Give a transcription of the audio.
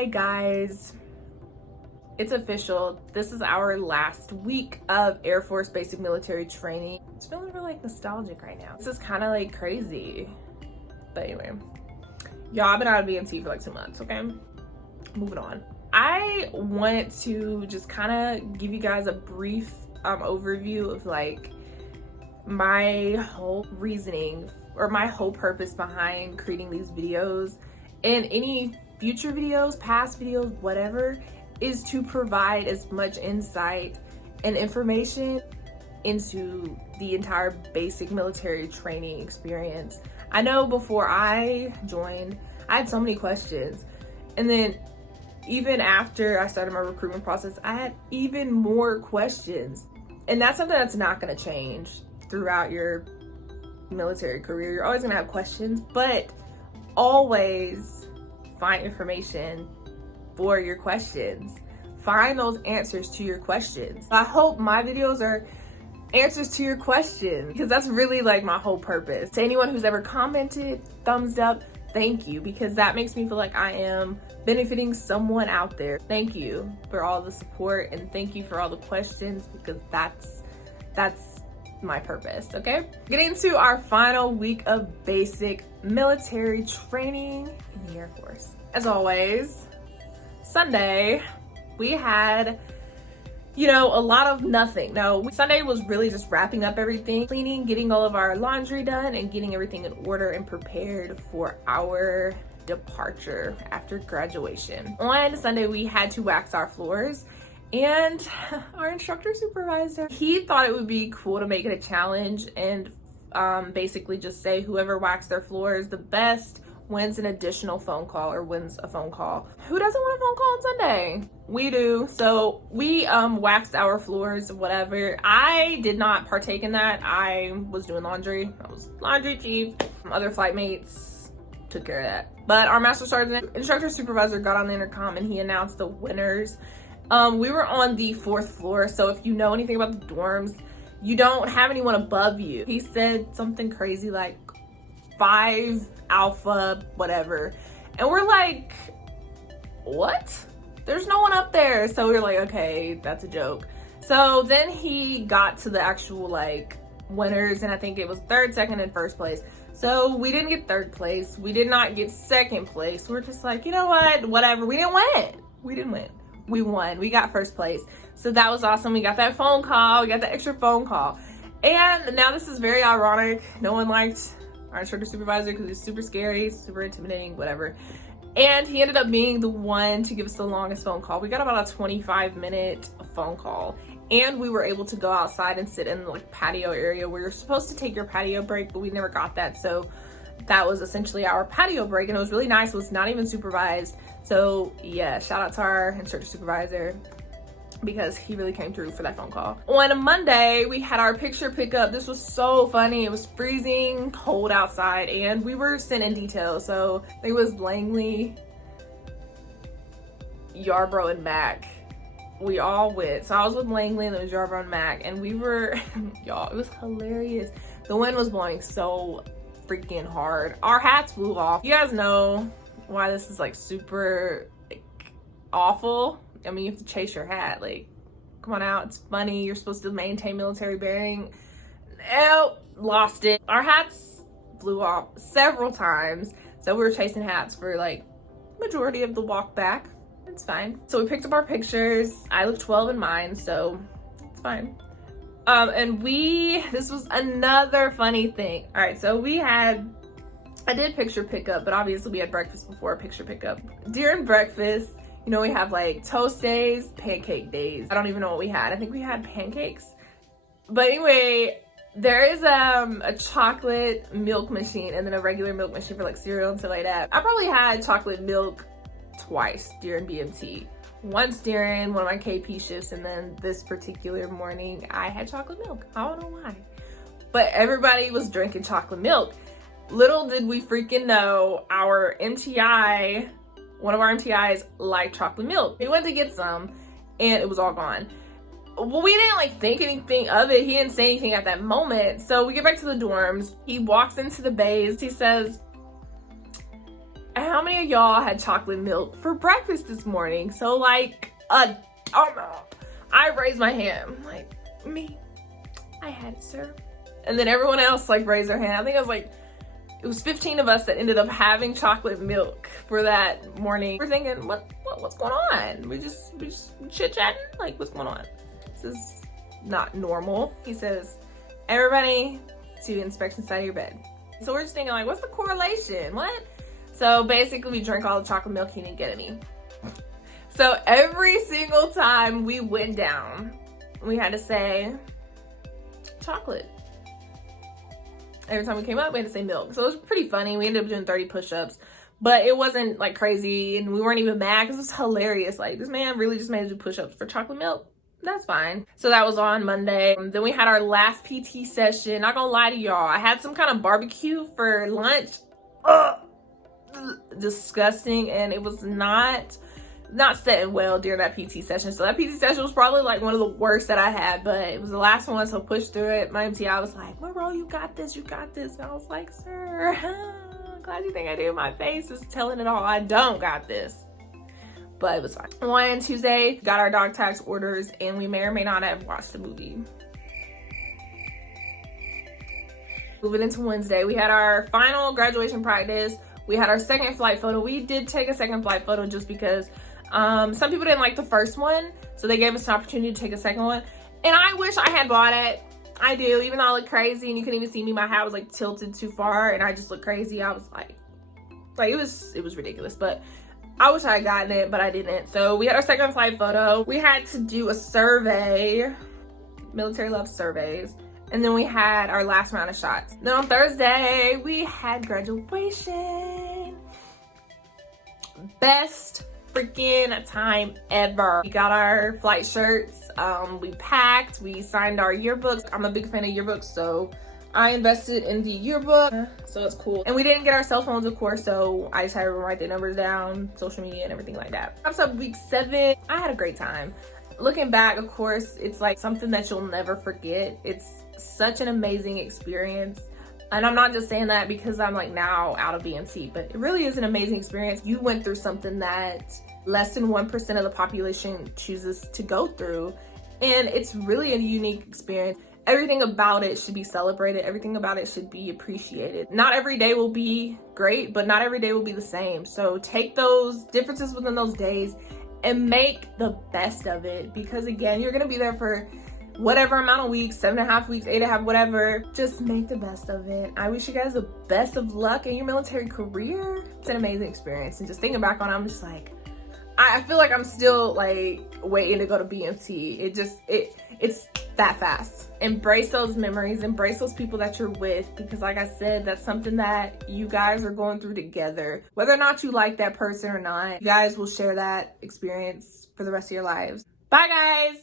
Hi guys, it's official. This is our last week of Air Force basic military training. It's feeling really like nostalgic right now. This is kind of like crazy. But anyway, y'all, I've been out of BMT for like 2 months, okay? Moving on. I want to just kind of give you guys a brief overview of like my whole reasoning or my whole purpose behind creating these videos and any future videos, past videos, whatever, is to provide as much insight and information into the entire basic military training experience. I know before I joined, I had so many questions. And then even after I started my recruitment process, I had even more questions. And that's something that's not gonna change throughout your military career. You're always gonna have questions, but always find information for your questions. Find those answers to your questions. I hope my videos are answers to your questions because that's really like my whole purpose. To anyone who's ever commented, thumbs up, thank you, because that makes me feel like I am benefiting someone out there. Thank you for all the support and thank you for all the questions because that's my purpose, okay? Getting to our final week of basic military training in the Air Force. As always, Sunday, we had, a lot of nothing. No, Sunday was really just wrapping up everything, cleaning, getting all of our laundry done, and getting everything in order and prepared for our departure after graduation. On Sunday, we had to wax our floors, and our instructor supervisor, he thought it would be cool to make it a challenge and basically just say whoever waxed their floors the best wins an additional phone call or wins a phone call. Who doesn't want a phone call on Sunday? We do. So we waxed our floors, whatever. I did not partake in that. I was doing laundry. I was laundry chief. Other flight mates took care of that. But our master sergeant instructor supervisor got on the intercom and he announced the winners. We were on the 4th floor, so if you know anything about the dorms, you don't have anyone above you. He said something crazy like 5 alpha, whatever. And we're like, what? There's no one up there. So we were like, okay, that's a joke. So then he got to the actual like winners, and I think it was 3rd, 2nd, and 1st place. So we didn't get 3rd place. We did not get 2nd place. We're just like, you know what? Whatever. We didn't win. We didn't win. We won. We got 1st place. So that was awesome. We got that phone call. We got that extra phone call. And now this is very ironic. No one liked our instructor supervisor because he's super scary, super intimidating, whatever. And he ended up being the one to give us the longest phone call. We got about a 25-minute phone call. And we were able to go outside and sit in the like patio area where you're supposed to take your patio break, but we never got that. So that was essentially our patio break, and it was really nice. It was not even supervised. So yeah, shout out to our instructor supervisor because he really came through for that phone call. On a Monday, we had our picture pickup. This was so funny. It was freezing cold outside and we were sent in detail. So it was Langley, Yarborough, and Mac. We all went. So I was with Langley and there was Yarborough and Mac, and we were, y'all, it was hilarious. The wind was blowing so freaking hard. Our hats flew off. You guys know why this is like super like, awful. I mean, you have to chase your hat. Like, come on out. It's funny. You're supposed to maintain military bearing. Oh, lost it. Our hats flew off several times. So we were chasing hats for like majority of the walk back. It's fine. So we picked up our pictures. I look 12 in mine, so it's fine. And this was another funny thing. All right, so I did picture pickup, but obviously we had breakfast before picture pickup. During breakfast, we have like toast days, pancake days. I don't even know what we had. I think we had pancakes. But anyway, there is a chocolate milk machine and then a regular milk machine for like cereal and stuff like that. I probably had chocolate milk twice during BMT. Once during one of my KP shifts, and then this particular morning I had chocolate milk. I don't know why. But everybody was drinking chocolate milk. Little did we freaking know our MTI, one of our MTIs liked chocolate milk. We went to get some and it was all gone. Well, we didn't like think anything of it. He didn't say anything at that moment. So we get back to the dorms. He walks into the bays. He says, How many of y'all had chocolate milk for breakfast this morning? So like a dumbass. I raised my hand. I'm like, me, I had it, sir. And then everyone else like raised their hand. I think it was 15 of us that ended up having chocolate milk for that morning. We're thinking, what's going on? We just chit-chatting? Like, what's going on? This is not normal. He says, everybody to inspection side of your bed. So we're just thinking like, what's the correlation? What? So basically we drank all the chocolate milk he didn't get any. So every single time we went down, we had to say chocolate. Every time we came up, we had to say milk. So it was pretty funny. We ended up doing 30 push-ups, but it wasn't like crazy and we weren't even mad because it was hilarious. Like, this man really just made us do push-ups for chocolate milk. That's fine. So that was on Monday. Then we had our last PT session. Not gonna lie to y'all, I had some kind of barbecue for lunch. Ugh. Disgusting, and it was not setting well during that PT session. So that PT session was probably like one of the worst that I had, but it was the last one, so push through it. My MTI was like, Monroe, you got this, you got this. And I was like, sir, I'm glad you think I do. My face is telling it all. I don't got this. But it was fine. On Tuesday, got our dog tax orders, and we may or may not have watched the movie. Moving into Wednesday, we had our final graduation practice. We had our second flight photo. We did take a second flight photo just because some people didn't like the first one, so they gave us an opportunity to take a second one. And I wish I had bought it. I do, even though I look crazy and you couldn't even see me. My hat was like tilted too far and I just looked crazy. I was like it was ridiculous, but I wish I had gotten it, but I didn't. So we had our second flight photo. We had to do a survey, military love surveys. And then we had our last round of shots. Then on Thursday, we had graduation. Best freaking time ever. We got our flight shirts. We packed. We signed our yearbooks. I'm a big fan of yearbooks, so I invested in the yearbook. So it's cool. And we didn't get our cell phones, of course, so I just had to write the numbers down, social media, and everything like that. Wraps up week 7. I had a great time. Looking back, of course, it's like something that you'll never forget. It's such an amazing experience. And I'm not just saying that because I'm like now out of BMT, but it really is an amazing experience. You went through something that less than 1% of the population chooses to go through. And it's really a unique experience. Everything about it should be celebrated. Everything about it should be appreciated. Not every day will be great, but not every day will be the same. So take those differences within those days and make the best of it, because again, you're gonna be there for whatever amount of weeks, 7.5 weeks, 8.5, whatever. Just make the best of it. I wish you guys the best of luck in your military career. It's an amazing experience, and just thinking back on it, I'm just like, I feel like I'm still like waiting to go to BMT. It's that fast. Embrace those memories, embrace those people that you're with, because like I said, that's something that you guys are going through together. Whether or not you like that person or not, you guys will share that experience for the rest of your lives. Bye guys.